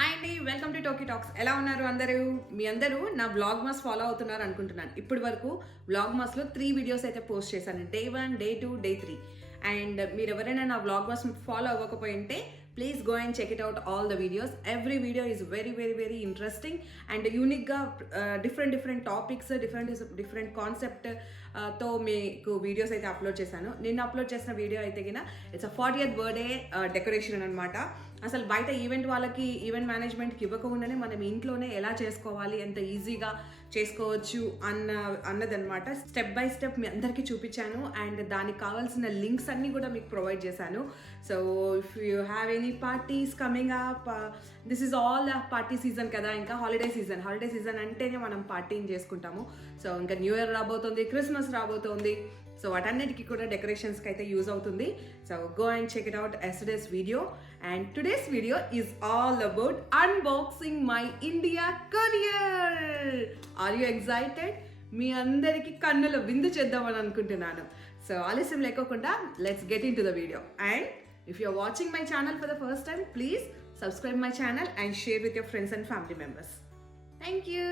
Hi అండి, welcome to Tokie talks. ఎలా ఉన్నారు అందరూ? మీ అందరూ నా బ్లాగ్ మాస్ ఫాలో అవుతున్నారు అనుకుంటున్నాను. ఇప్పటి వరకు బ్లాగ్ మాస్లో 3 వీడియోస్ అయితే పోస్ట్ చేశాను. Day 1, day 2, day 3. అండ్ మీరు ఎవరైనా నా బ్లాగ్ మాస్ ఫాలో అవ్వకపోయింటే please go and check it out all the videos. Every video is very very very interesting and యూనిక్గా డిఫరెంట్ టాపిక్స్, డిఫరెంట్ కాన్సెప్ట్ తో మీకు వీడియోస్ అయితే అప్లోడ్ చేశాను. నిన్న అప్లోడ్ చేసిన వీడియో అయితే కినా ఇట్స్ 40th బర్త్డే డెకరేషన్ అనమాట. అసలు బయట వాళ్ళకి ఈవెంట్ మేనేజ్మెంట్కి ఇవ్వకుండానే మనం ఇంట్లోనే ఎలా చేసుకోవాలి, ఎంత ఈజీగా చేసుకోవచ్చు అన్నదనమాట. స్టెప్ బై స్టెప్ మీ అందరికీ చూపించాను అండ్ దానికి కావాల్సిన లింక్స్ అన్నీ కూడా మీకు ప్రొవైడ్ చేశాను. So if you have any parties coming up, this is all party season కదా. ఇంకా హాలిడే సీజన్ అంటేనే మనం పార్టీని చేసుకుంటాము. సో ఇంకా న్యూ ఇయర్ రాబోతుంది, క్రిస్మస్ రాబోతుంది. సో వాటన్నిటికీ కూడా డెకరేషన్స్కి అయితే యూజ్ అవుతుంది. So go and check it out yesterday's video. And today's video is all about unboxing my India courier. Are you excited? మీ అందరికీ కన్నుల విందు చేద్దామని అనుకుంటున్నాను. సో ఆలస్యం లేకోకుండా let's get into the video. And if you are watching my channel for the first time, please subscribe my channel and share with your friends and family members. Thank you.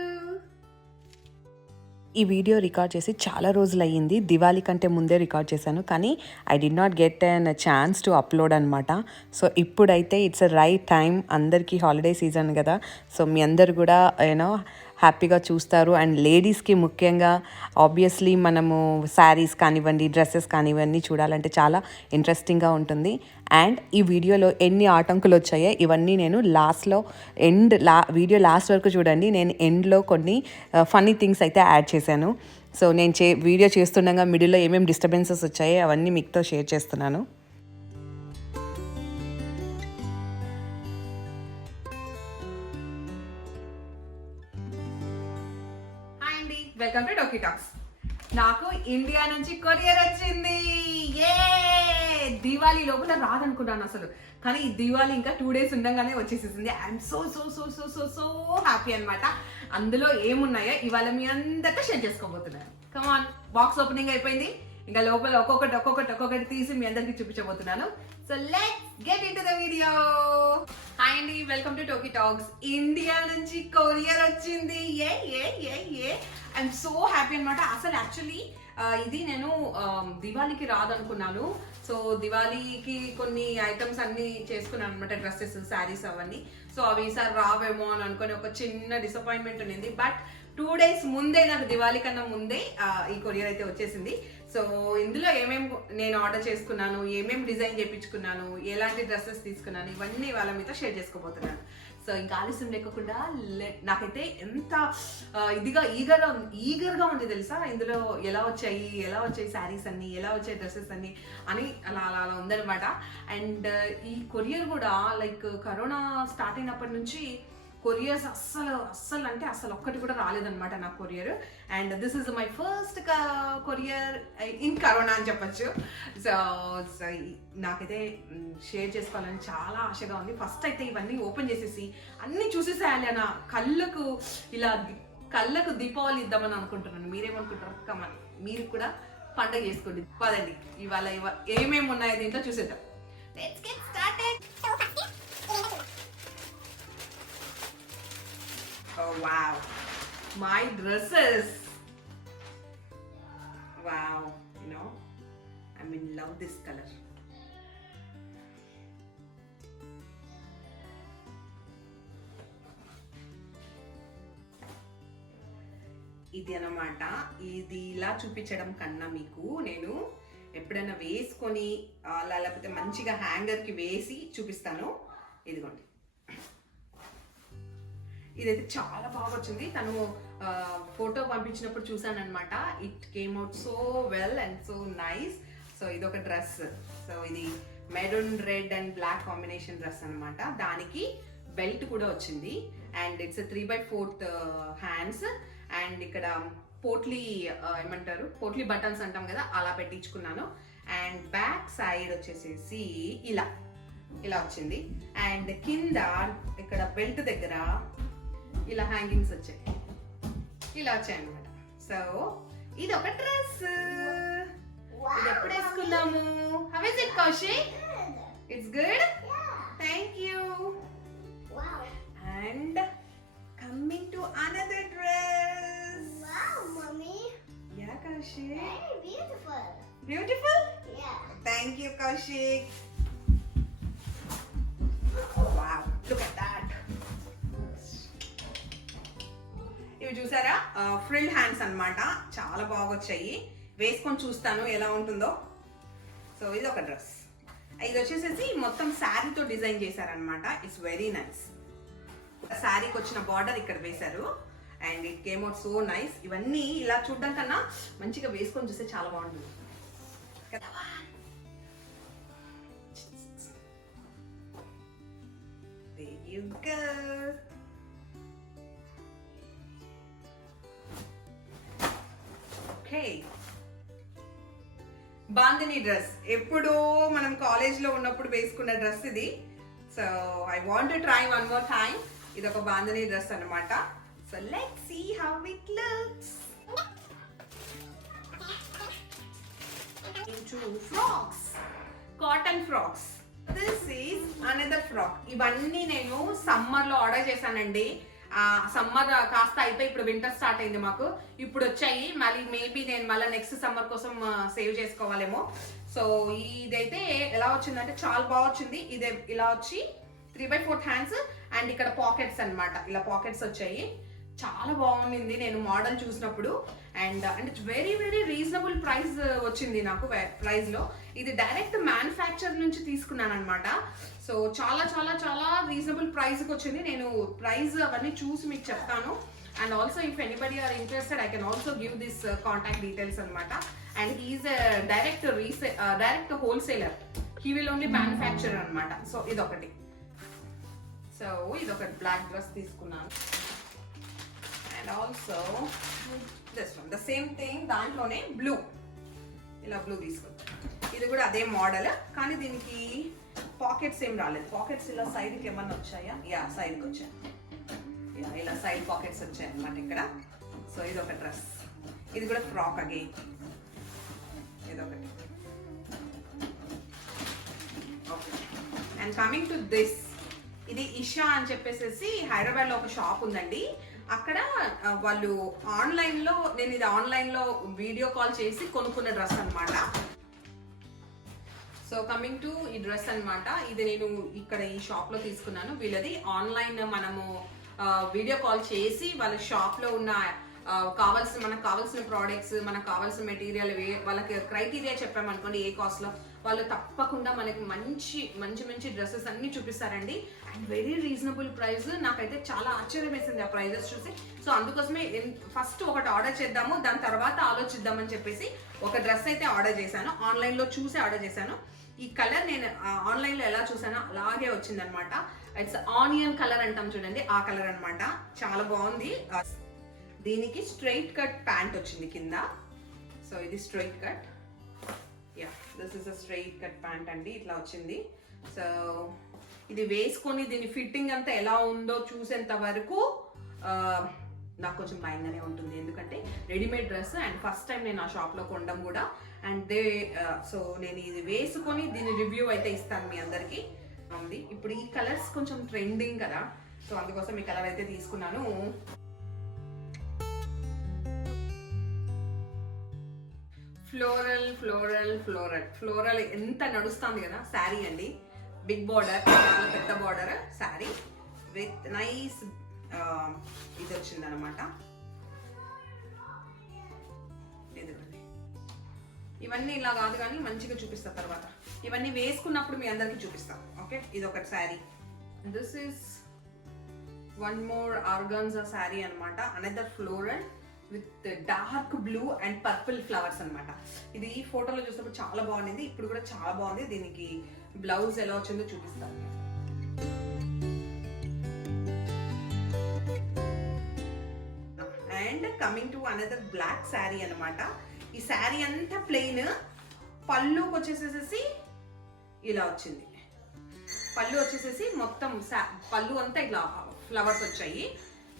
ఈ video record చేసి చాలా రోజులు అయ్యింది. దివాళీ కంటే ముందే record చేశాను, కానీ I did not get an chance to upload అనమాట. సో ఇప్పుడైతే ఇట్స్ అ రైట్ టైం. అందరికీ హాలిడే సీజన్ కదా. సో మీ అందరు కూడా యూనో హ్యాపీగా చూస్తారు. అండ్ లేడీస్కి ముఖ్యంగా ఆబ్వియస్లీ మనము శారీస్ కానివ్వండి, డ్రెస్సెస్ కానివ్వండి చూడాలంటే చాలా ఇంట్రెస్టింగ్గా ఉంటుంది. అండ్ ఈ వీడియోలో ఎన్ని ఆటంకులు వచ్చాయో ఇవన్నీ నేను వీడియో లాస్ట్ వరకు చూడండి. నేను ఎండ్లో కొన్ని ఫన్నీ థింగ్స్ అయితే యాడ్ చేశాను. సో నేను వీడియో చేస్తుండగా మిడిల్లో ఏమేమి డిస్టర్బెన్సెస్ వచ్చాయో అవన్నీ మీతో షేర్ చేస్తున్నాను. Welcome to Tokie Talks. నాకు ఇండియా నుంచి కొరియర్ వచ్చింది. ఏ దివాళీ లోపల రాదనుకున్నాను అసలు, కానీ ఈ దివాళీ ఇంకా 2 days ఉండగానే వచ్చేసేసింది. I'm so so so so so so happy అనమాట. అందులో ఏమున్నాయో ఇవాళ మీ అందరితో షేర్ చేసుకోబోతున్నాను. కమాన్, బాక్స్ ఓపెనింగ్ అయిపోయింది. ఇంకా లోపల ఒక్కొక్కటి తీసి మీ అందరికి చూపించబోతున్నాను. So let's get into the video. Hi అండి, welcome to Tokie talks. India నుంచి కొరియర్ వచ్చింది. ఐఎమ్ సో హ్యాపీ అనమాట. అసలు యాక్చువల్లీ ఇది నేను దివాళీకి రాదనుకున్నాను. సో దివాళీకి కొన్ని ఐటమ్స్ అన్ని చేసుకున్నాను అనమాట, డ్రెస్సెస్, శారీస్ అవన్నీ. సో అవి ఈసారి రావేమో అని అనుకుని ఒక చిన్న డిసప్పాయింట్మెంట్ ఉంది. బట్ 2 days ముందే, నాకు దివాళీ కన్నా ముందే ఈ కొరియర్ అయితే వచ్చేసింది. సో ఇందులో నేను ఆర్డర్ చేసుకున్నాను, ఏమేమి డిజైన్ చేయించుకున్నాను, ఎలాంటి డ్రెస్సెస్ తీసుకున్నాను, ఇవన్నీ వాళ్ళ మీతో షేర్ చేసుకోబోతున్నాను. సో ఇంకా ఆలస్యం లేకుండా నాకైతే ఎంత ఈగర్గా ఉంది తెలుసా. ఇందులో ఎలా వచ్చాయి శారీస్ అన్ని, ఎలా వచ్చాయి డ్రెస్సెస్ అన్ని అని అలా అలా అలా ఉందనమాట. అండ్ ఈ కొరియర్ కూడా లైక్ కరోనా స్టార్ట్ అయినప్పటి నుంచి కొరియర్స్ అస్సలు ఒక్కటి కూడా రాలేదనమాట నా courier. And this is my first courier in corona అని చెప్పచ్చు. సో నాకైతే షేర్ చేసుకోవాలని చాలా ఆశగా ఉంది. ఫస్ట్ అయితే ఇవన్నీ ఓపెన్ చేసేసి అన్నీ చూసేసేయాలి అన్న కళ్ళకు దీపావళి ఇద్దామని అనుకుంటున్నాను. మీరేమనుకుంటారు? కమన్, మీరు కూడా పండగ చేసుకోండి. పదండి, ఇవాళ ఏమేమి ఉన్నాయో దీంట్లో చూసేద్దాం. Let's get started. Oh wow, my dresses. Wow, you know, I'm in love this color. ఇది అన్నమాట. ఇది ఇలా చూపించడం కన్నా మీకు నేను ఎప్పుడైనా వేసుకొని అలా లేకపోతే మంచిగా హ్యాంగర్కి వేసి చూపిస్తాను. ఇదిగోండి, ఇదైతే చాలా బాగా వచ్చింది. తను ఫోటో పంపించినప్పుడు చూసాను అనమాట. It came out so well and so nice. So ఇదొక డ్రెస్. సో ఇది maroon red and black combination dress అనమాట. దానికి బెల్ట్ కూడా వచ్చింది. And it's 3/4 hands. అండ్ ఇక్కడ పోట్లీ బటన్స్ అంటాం కదా, అలా పెట్టించుకున్నాను. అండ్ బ్యాక్ సైడ్ వచ్చేసేసి ఇలా వచ్చింది. అండ్ కింద ఇక్కడ బెల్ట్ దగ్గర ఇలా హ్యాంగింగ్స్ వచ్చాయి అనమాట. సో ఇది ఒక డ్రెస్. ఇది ఎప్పుడు వేసుకున్నాము? How is it Kaushik? It's good. Thank you. And coming to another dress. Wow, mommy. Yeah Kaushik. Very beautiful. Beautiful. Yeah. Thank you Kaushik. Wow, look at that. ఇవి చూసారా, ఫ్రిల్ హ్యాండ్స్ అన్నమాట. చాలా బాగా వచ్చాయి. వేసుకొని చూస్తాను ఎలా ఉంటుందో. సో ఇది ఒక డ్రెస్. ఇది వచ్చేసేసి మొత్తం శారీతో డిజైన్ చేశారనమాట. It's very nice. శారీకి వచ్చిన బార్డర్ ఇక్కడ వేశారు and it came out so nice. ఇవన్నీ ఇలా చూడడం కన్నా మంచిగా వేసుకొని చూస్తే చాలా బాగుంటుంది కదా. There you go. Okay. Bandhani dress ఎప్పుడో మనం కాలేజ్ లో ఉన్నప్పుడు వేసుకున్న డ్రెస్ ఇది. So I want to try one more time. ఇది ఒక బాందిని డ్రెస్ అన్నమాట. So let's see how it looks. Into frocks, cotton frocks. This is another frock. ఇవన్నీ నేను సమ్మర్ లో ఆర్డర్ చేశానండి. సమ్మర్ కాస్త అయిపోయి ఇప్పుడు వింటర్ స్టార్ట్ అయింది మాకు. ఇప్పుడు వచ్చాయి. మళ్ళీ మేబీ నేను మళ్ళీ నెక్స్ట్ సమ్మర్ కోసం సేవ్ చేసుకోవాలేమో. సో ఇదైతే ఎలా వచ్చిందంటే చాలా బాగా వచ్చింది. ఇదే ఇలా వచ్చి 3/4 హ్యాండ్స్ అండ్ ఇక్కడ పాకెట్స్ అన్నమాట. ఇలా పాకెట్స్ వచ్చాయి. చాలా బాగుంది నేను మోడల్ చూసినప్పుడు. And it's very very reasonable price వచ్చింది నాకు ప్రైస్ లో. ఇది డైరెక్ట్ మ్యానుఫ్యాక్చర్ నుంచి తీసుకున్నాను అనమాట. సో చాలా చాలా చాలా రీజనబుల్ ప్రైస్ కి వచ్చింది. నేను ప్రైస్ అవన్నీ చూసి మీకు చెప్తాను. And also if anybody are interested I can also give this contact details అనమాట. And he's direct wholesaler. He will only manufacture అనమాట. సో ఇదొకటి. సో ఇదొకటి బ్లాక్ డ్రెస్ తీసుకున్నాను. And also this one the same thing. దాంట్లోనే blue, ఇలా blue తీసుకుంటాను. ఇది కూడా అదే మోడల్ కానీ దీనికి పాకెట్స్ ఏం రాలేదు. పాకెట్స్ ఇలా సైడ్కి ఏమన్నా వచ్చాయా? యా, సైడ్కి వచ్చాయి. ఇలా సైడ్ పాకెట్స్ వచ్చాయి అన్నమాట ఇక్కడ. సో ఇది ఒక డ్రెస్. ఇది కూడా ఫ్రాక్ అగైన్. ఇదొకటి. Okay. And coming to this, ఇది ఇషా అని చెప్పేసి హైదరాబాద్ లో ఒక షాప్ ఉందండి. అక్కడ వాళ్ళు ఆన్లైన్ లో, నేను ఇది ఆన్లైన్ లో వీడియో కాల్ చేసి కొనుక్కున్న డ్రెస్ అన్నమాట. సో కమింగ్ టు ఈ డ్రెస్ అన్నమాట. ఇది నేను ఇక్కడ ఈ షాప్ లో తీసుకున్నాను. వీళ్ళది ఆన్లైన్ మనము వీడియో కాల్ చేసి వాళ్ళ షాప్ లో ఉన్న మనకు కావాల్సిన ప్రోడక్ట్స్, మనకు కావాల్సిన మెటీరియల్, వాళ్ళకి క్రైటీరియా చెప్పామనుకోండి ఏ కాస్ట్ లో, వాళ్ళు తప్పకుండా మనకి మంచి మంచి మంచి డ్రెస్సెస్ అన్ని చూపిస్తారండి. And very reasonable price. నాకైతే చాలా ఆశ్చర్యం వేసింది ఆ ప్రైజెస్ చూసి. సో అందుకోసమే ఫస్ట్ ఒకటి ఆర్డర్ చేద్దాము, దాని తర్వాత ఆలోచిద్దామని చెప్పేసి ఒక డ్రెస్ అయితే ఆర్డర్ చేశాను. ఆన్లైన్ లో చూసి ఆర్డర్ చేశాను. ఈ కలర్ నేను ఆన్లైన్ లో ఎలా చూసానో అలాగే వచ్చింది అనమాట. ఇట్స్ ఆనియన్ కలర్ అంటాం చూడండి, ఆ కలర్ అనమాట. చాలా బాగుంది. దీనికి స్ట్రైట్ కట్ ప్యాంట్ వచ్చింది కింద. సో ఇది straight cut. Yeah, this is a straight cut pant అండి. ఇట్లా వచ్చింది. సో ఇది వేసుకొని దీని ఫిట్టింగ్ అంతా ఎలా ఉందో చూసేంత వరకు నాకు కొంచెం భయంగానే ఉంటుంది. ఎందుకంటే readymade dress and first time నేను ఆ షాప్లో కొనడం కూడా. అండ్ సో నేను ఇది వేసుకొని దీని రివ్యూ అయితే ఇస్తాను మీ అందరికీ. ఉంది ఇప్పుడు ఈ కలర్స్ కొంచెం ట్రెండింగ్ కదా, సో అందుకోసం ఈ కలర్ అయితే తీసుకున్నాను. ఫ్లోరల్ ఫ్లోరల్ ఫ్లోరల్ ఫ్లోరల్ ఎంత నడుస్తుంది కదా శారీ అండి. బిగ్ బార్డర్, చాలా పెద్ద బార్డర్ శారీ విత్ నైస్ ఇది వచ్చిందనమాట. ఇవన్నీ ఇలా కాదు కానీ మంచిగా చూపిస్తా తర్వాత. ఇవన్నీ వేసుకున్నప్పుడు మీ అందరికి చూపిస్తాం. ఓకే, ఇది ఒకటి sari. This is one more organza sari అనమాట. Another floral with dark blue and purple flowers అనమాట. ఇది ఫోటోలో చూసినప్పుడు చాలా బాగుంది, ఇప్పుడు కూడా చాలా బాగుంది. దీనికి బ్లౌజ్ ఎలా వచ్చిందో చూపిస్తాను. And coming to another black sari అనమాట. ఈ శారీ అంతా ప్లెయిన్, పళ్ళుకి వచ్చేసేసి ఇలా వచ్చింది. పళ్ళు వచ్చేసేసి మొత్తం పళ్ళు అంతా ఇట్లా ఫ్లవర్స్ వచ్చాయి.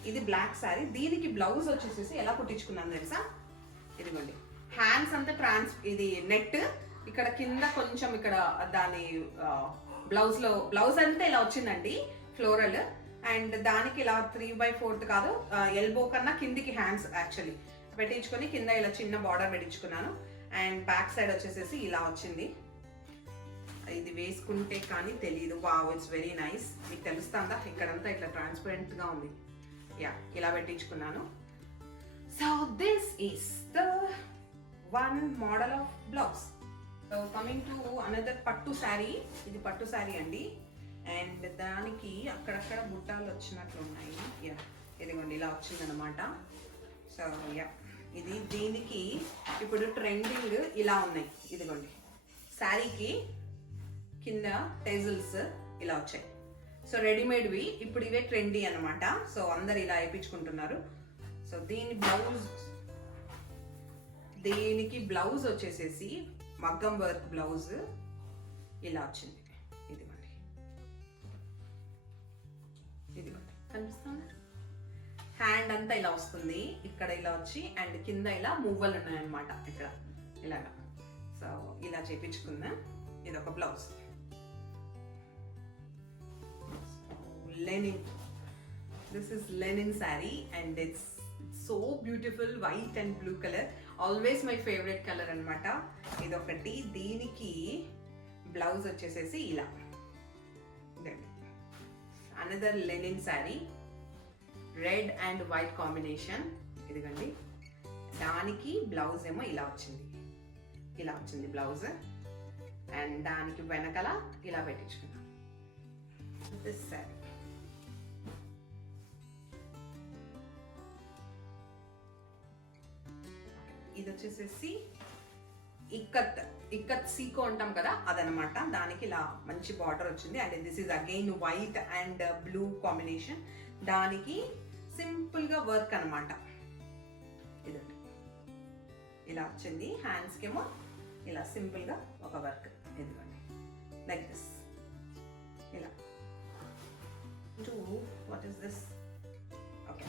ఇది బ్లాక్ శారీ. దీనికి బ్లౌజ్ వచ్చేసేసి ఎలా కుట్టించుకున్నాను తెలుసా? ఇదిగోండి, హ్యాండ్స్ అంతా ఇది నెట్, ఇక్కడ కింద కొంచెం ఇక్కడ దాని బ్లౌజ్ అంతా ఇలా వచ్చిందండి ఫ్లోరల్. అండ్ దానికి ఇలా 3/4 కాదు, ఎల్బో కన్నా కిందికి హ్యాండ్స్ యాక్చువల్లీ పెట్టించుకొని కింద ఇలా చిన్న బార్డర్ పెట్టించుకున్నాను. అండ్ బ్యాక్ సైడ్ వచ్చేసేసి ఇలా వచ్చింది. ఇది వేసుకుంటే కానీ తెలియదు. Wow, it's very nice. మీకు తెలుస్తుందా, ఇక్కడంతా ఇట్లా ట్రాన్స్పరెంట్గా ఉంది. యా, ఇలా పెట్టించుకున్నాను. So this is the one model of blouse. So coming to another pattu sari. ఇది పట్టు శారీ అండి. అండ్ దానికి అక్కడక్కడ బుట్టాలు వచ్చినట్లు ఉన్నాయి. యా, ఇదిగోండి ఇలా వచ్చిందనమాట. సో యా, ఇది దీనికి ఇప్పుడు ట్రెండింగ్ ఇలా ఉన్నాయి. ఇదిగోండి శారీకి కింద టెజిల్స్ ఇలా వచ్చాయి. సో రెడీమేడ్వి ఇప్పుడు ఇవే ట్రెండీ అనమాట. సో అందరు ఇలా వేయించుకుంటున్నారు. సో దీనికి బ్లౌజ్ వచ్చేసేసి మగ్గం వర్క్ బ్లౌజ్ ఇలా వచ్చింది. ఇదిగోండి కనిపిస్తుంది. హ్యాండ్ అంతా ఇలా వస్తుంది, ఇక్కడ ఇలా వచ్చి అండ్ కింద ఇలా మువ్వలు ఉన్నాయన్నమాట ఇక్కడ ఇలాగా. సో ఇలా చేపించుకుందా. ఇది ఒక blouse. Linen, this is linen sari and it's so beautiful. White and blue colour, always my favourite colour అనమాట. ఇదొకటి. దీనికి బ్లౌజ్ వచ్చేసేసి ఇలా. Another linen sari, red and white combination. ఇదిగండి దానికి బ్లౌజ్ ఏమో ఇలా వచ్చింది. ఇలా వచ్చింది బ్లౌజ్. అండ్ దానికి వెనకాల ఇలా పెట్టించుకున్నాం. దిస్ శారీ. ఇది వచ్చేసేసి ఇక్కత్ సీకో అంటాం కదా, అదనమాట. దానికి ఇలా మంచి బార్డర్ వచ్చింది. And this is again white and blue combination. దానికి సింపుల్ గా వర్క్ అనమాట. ఇదండి ఇలా వచ్చింది. హ్యాండ్స్ కేమో ఇలా సింపుల్ గా ఒక వర్క్. ఇదిగోండి లైక్ దిస్. ఇలా what is this? Okay,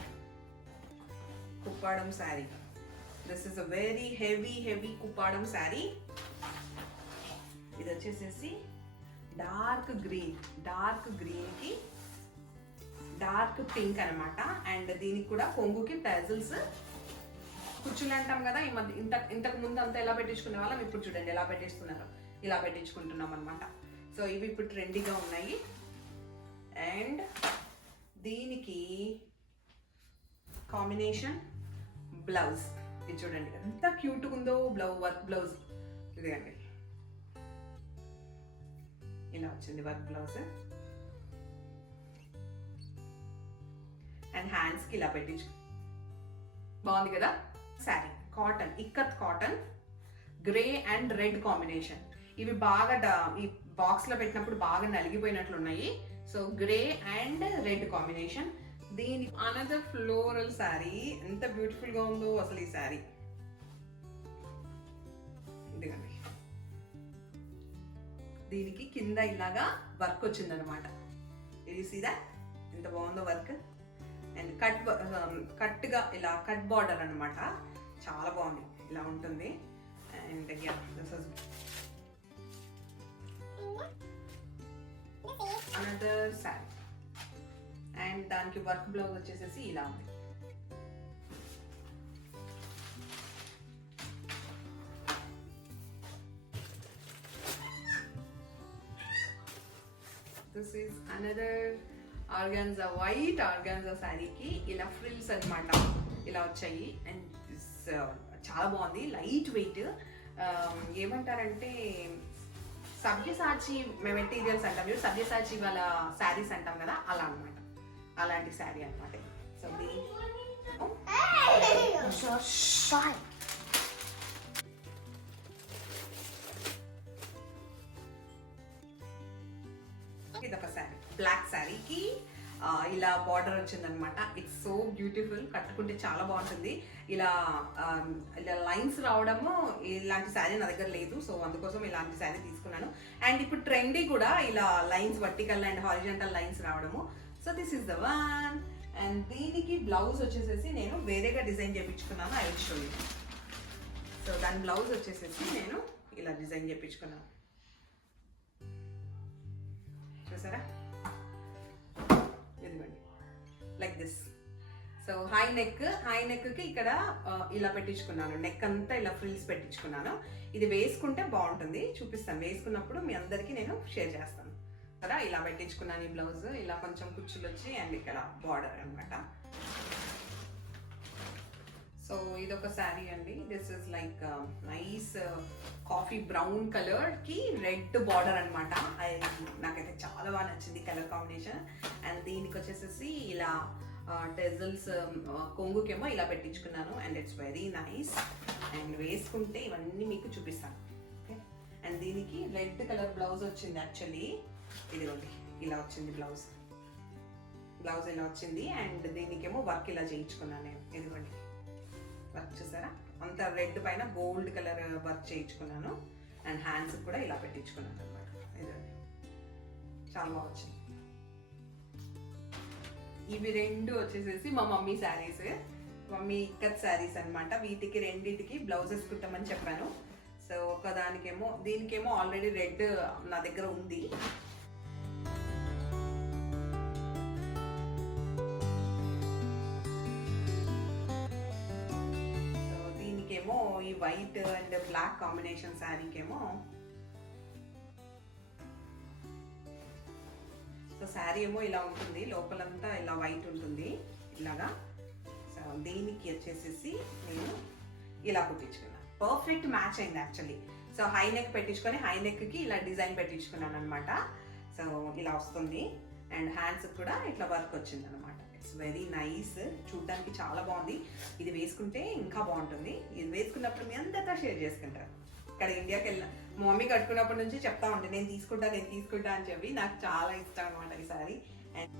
Kuppadam sari. This is a very heavy Kuppadam sari. ఇది వచ్చేసేసి డార్క్ గ్రీన్ కి డార్క్ పింక్ అనమాట. అండ్ దీనికి కూడా కొంగుకి టెజిల్స్, కుచ్చులు అంటాం కదా. ఈ మధ్య ఇంతకు ముందు అంతా ఎలా పెట్టించుకునే వాళ్ళం, ఇప్పుడు చూడండి ఎలా పెట్టిస్తున్నారు. ఇలా పెట్టించుకుంటున్నాం అనమాట. సో ఇవి ఇప్పుడు ట్రెండీగా ఉన్నాయి. అండ్ దీనికి కాంబినేషన్ బ్లౌజ్. ఇది చూడండి ఎంత క్యూట్గా ఉందో. Work blouse. ఇదిగండి ఇలా వచ్చింది వర్క్ బ్లౌజ్. అండ్ హ్యాండ్స్ కి ఇలా పెట్టించు. బాగుంది కదా sari. Cotton, ikat cotton, grey and red combination. ఇవి బాగా ఈ బాక్స్ లో పెట్టినప్పుడు బాగా నలిగిపోయినట్లు ఉన్నాయి. So grey and red combination. దీని అనదర్ ఫ్లోరల్ శారీ. ఎంత బ్యూటిఫుల్ గా ఉందో అసలు ఈ శారీ. ఇదిగండి దీనికి కింద ఇలాగా వర్క్ వచ్చిందనమాట. ఇది సీదా ఎంత బాగుందో వర్క్. అండ్ కట్గా ఇలా కట్ బార్డర్ అనమాట. చాలా బాగుంది. ఇలా ఉంటుంది. And another sari. అండ్ దానికి వర్క్ బ్లౌజ్ వచ్చేసేసి ఇలా ఉంది. This is another organza, white organza శారీకి ఇలా ఫ్రిల్స్ అన్నమాట ఇలా వచ్చాయి. అండ్ చాలా బాగుంది. Light weight. ఏమంటారంటే సబ్యసాచి మెటీరియల్స్ అంటాం, సబ్యసాచి వాళ్ళ శారీస్ అంటాం కదా, అలా అనమాట. అలాంటి శారీ అనమాట. సో ఇదొక శారీ, బ్లాక్ శారీకి ఇలా బార్డర్ వచ్చిందనమాట. It's so beautiful. కట్టుకుంటే చాలా బాగుంటుంది. ఇలా ఇలా లైన్స్ రావడము, ఇలాంటి శారీ నా దగ్గర లేదు. సో అందుకోసం ఇలాంటి శారీ తీసుకున్నాను. అండ్ ఇప్పుడు ట్రెండీ కూడా ఇలా lines, vertical and horizontal lines రావడము. So this is the one. And దీనికి బ్లౌజ్ వచ్చేసేసి నేను వేరేగా డిజైన్ చేయించుకున్నాను. I will show you. So దాని బ్లౌజ్ వచ్చేసేసి నేను ఇలా డిజైన్ చేయించుకున్నాను. చూసారా? ఇదిగోండి లైక్ దిస్. సో హై నెక్కి ఇక్కడ ఇలా పెట్టించుకున్నాను, నెక్ అంతా ఇలా ఫ్రిల్స్ పెట్టించుకున్నాను. ఇది వేసుకుంటే బాగుంటుంది, చూపిస్తాను వేసుకున్నప్పుడు మీ అందరికీ నేను షేర్ చేస్తాను కదా. ఇలా పెట్టించుకున్నాను ఈ బ్లౌజ్, ఇలా కొంచెం కుచ్చులు వచ్చి అండ్ ఇక్కడ బార్డర్ అనమాట. సో ఇదొక శారీ అండి. This is like nice coffee brown colour కి రెడ్ బార్డర్ అనమాట. నాకైతే చాలా బాగా నచ్చింది కలర్ కాంబినేషన్. అండ్ దీనికి వచ్చేసేసి ఇలా టెజల్స్ కొంగుకేమో ఇలా పెట్టించుకున్నాను and it's very nice. And వేసుకుంటే ఇవన్నీ మీకు చూపిస్తాను. ఓకే, అండ్ దీనికి రెడ్ కలర్ బ్లౌజ్ వచ్చింది. యాక్చువల్లీ ఇదిగోండి ఇలా వచ్చింది బ్లౌజ్ ఇలా వచ్చింది. అండ్ దీనికేమో వర్క్ ఇలా చేయించుకున్నాను నేను. ఇదిగోండి వర్క్ చూసారా, అంత రెడ్ పైన గోల్డ్ కలర్ వర్క్ చేయించుకున్నాను. అండ్ హ్యాండ్స్ కూడా ఇలా పెట్టించుకున్నాను అనమాట. ఇదిగోండి చాలా బాగా వచ్చింది. ఇవి రెండు వచ్చేసేసి మా మమ్మీ శారీస్, మమ్మీ ఇక్కత్ శారీస్ అనమాట. వీటికి రెండింటికి బ్లౌజెస్ కుట్టమని చెప్పాను. సో దీనికేమో ఆల్రెడీ రెడ్ నా దగ్గర ఉంది. సో దీనికేమో ఈ వైట్ అండ్ బ్లాక్ కాంబినేషన్ శారీకేమో, సో శారీ ఏమో ఇలా ఉంటుంది, లోపలంతా ఇలా వైట్ ఉంటుంది ఇలాగా. సో దీనికి వచ్చేసేసి నేను ఇలా కుట్టించుకున్నాను. పర్ఫెక్ట్ మ్యాచ్ అయింది యాక్చువల్లీ. సో హై నెక్ పెట్టించుకొని హై నెక్కి ఇలా డిజైన్ పెట్టించుకున్నాను అనమాట. సో ఇలా వస్తుంది అండ్ హ్యాండ్స్ కూడా ఇట్లా వర్క్ వచ్చింది అనమాట. ఇట్స్ వెరీ నైస్, చూడడానికి చాలా బాగుంది. ఇది వేసుకుంటే ఇంకా బాగుంటుంది. ఇది వేసుకున్నప్పుడు మీ అందరితో షేర్ చేసుకుంటారు. ఇక్కడ ఇండియాకి వెళ్ళిన మా మమ్మీ కట్టుకున్నప్పటి నుంచి చెప్తా ఉంటే నేను తీసుకుంటా అని చెప్పి. నాకు చాలా ఇష్టం అనమాట ఈ sari. And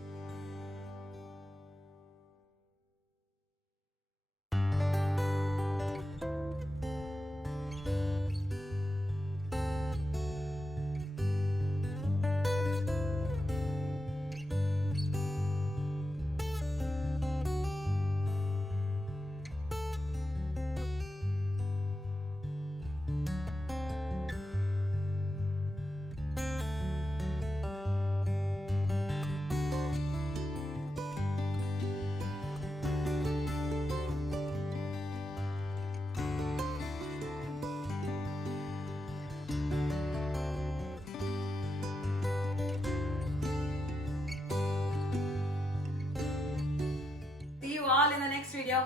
all in the next video.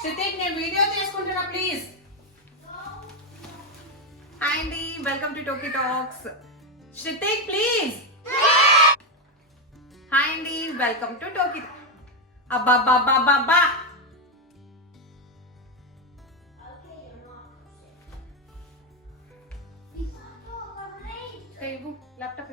Shritik, నేను వీడియో చేసుకుంటున్నా ప్లీజ్. హాయ్ అండి, welcome to Tokie Talks. Shritik please. Hi అండి, వెల్కమ్ టు టోకీ. అబ్బా ల్యాప్టాప్